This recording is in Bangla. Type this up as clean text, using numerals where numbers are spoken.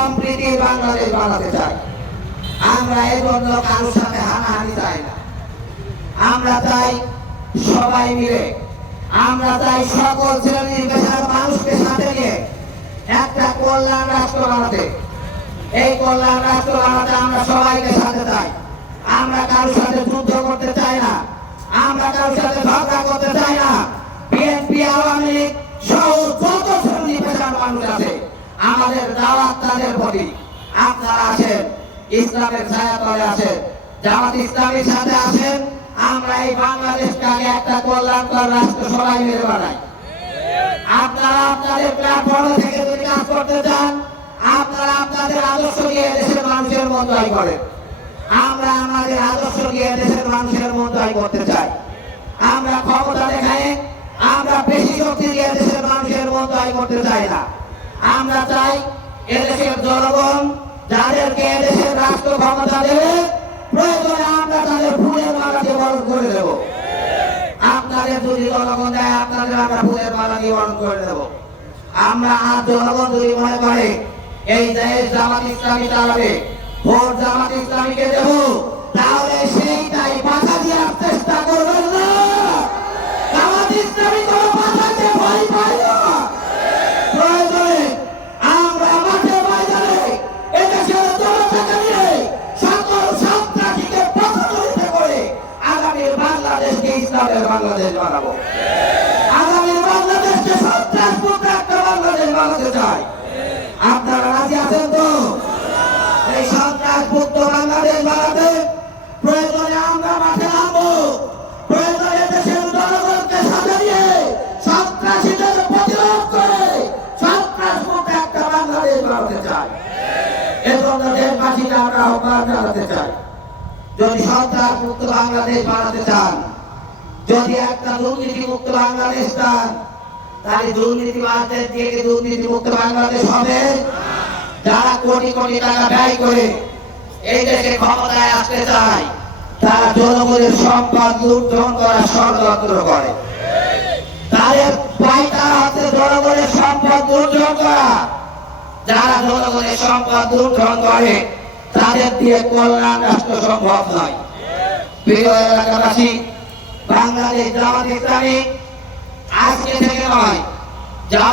সম্প্রীতির বাংলাদেশ বানাতে চাই। আমরা এই জন্য কারোর সাথে হানাহানি চাই না। আমরা চাই সবাই মিলে, আমরা চাই সকল শ্রেণীর পেশার মানুষকে সাথে নিয়ে একটা কল্যাণ রাষ্ট্র বানাতে। এই কল্যাণ রাষ্ট্র বানাতে আমরা সবাইকে সাথে চাই। আমরা কারোর সাথে যুদ্ধ করতে চাই না, আমরা কারোর সাথে ঝগড়া করতে চাই না। বিএনপি, আওয়ামী লীগ সহ যত শ্রেণীর পেশার মানুষ আছে, আমাদের দাওয়াত তাদের প্রতি। আপনারা আসেন, ইসলামের ছায়াতলে আসেন, জামাত ইসলামীর সাথে আসেন। আমরা এই বাংলাদেশকে আগে একটা কল্যাণকর রাষ্ট্র সবাই মিলে বানাই। আপনারা আপনাদের প্ল্যাটফর্ম থেকে যদি কাজ করতে চান, আপনারা আপনাদের আদর্শ নিয়ে দেশের মানুষের মন জয় করেন। আমরা আমাদের আদর্শ নিয়ে দেশের মানুষের মন জয় করতে চাই। আমরা ক্ষমতা দেখায়, আমরা বেশি শক্তি দিয়ে দেশের মানুষের মন জয় করতে চাই না। আমরা চাই এদেশের জনগণ যাদেরকে এদেশের রাষ্ট্র ক্ষমতা দেবে, প্রয়োজনে আমরা তাদের ফুলের মালা দিয়ে বরণ করে দেব। আপনাদের যদি জনগণ দেয়, আপনাদের আমরা ফুলের মালা দিয়ে বরণ করে দেব। আমরা আর জনগণ যদি মনে করে এই দেশ জামাত ইসলামী চালাবে, ভোট জামাত ইসলামীকে দেব, তাহলে সেইটাই বাধা দেওয়ার চেষ্টা করবেন না। জামাত ইসলামী কোনো বাধাকে ভয় পায় না। প্রয়োজনে আমরা মাঠে ময়দানে এদেশের জনতাকে নিয়ে সকল সন্ত্রাসীকে পথদলিত করে আগামীর বাংলাদেশকে ইসলামের বাংলাদেশ বানাবো। আগামীর বাংলাদেশকে সন্ত্রাসমুক্ত একটা বাংলাদেশ বানাতে চাই। আপনারা রাজি আছেন তো? এই সন্ত্রাসমুক্ত বাংলাদেশ বানাতে প্রয়োজনে আমরা মাঠে নামবো। প্রয়োজনে দেশের জনগণকে সাথে নিয়ে সন্ত্রাসীদের প্রতিরোধ করে সন্ত্রাসমুক্ত একটা বাংলাদেশ বানাতে চাই। এজন্য দেশবাসীকে আমরা আহ্বান জানাতে চাই, যদি সন্ত্রাসমুক্ত বাংলাদেশ বানাতে চান, যদি একটা দুর্নীতিমুক্ত বাংলাদেশ চান, তাহলে দুর্নীতিবাজদের দিয়ে দুর্নীতিমুক্ত বাংলাদেশ হবে? যারা কোটি কোটি টাকা ব্যয় করে এই দেশে ক্ষমতায় আসতে চায়, তারা জনগণের সম্পদ লুণ্ঠন করার ষড়যন্ত্র করে। তাদের পায়তা হচ্ছে জনগণের সম্পদ লুণ্ঠন করা। যারা জনগণের সম্পদ লুণ্ঠন করে, তাদের দিয়ে কল্যাণ রাষ্ট্র সম্ভব নয়। প্রিয় এলাকাবাসী, বাংলাদেশ জামাত ইসলামী আজকে থেকে নয়,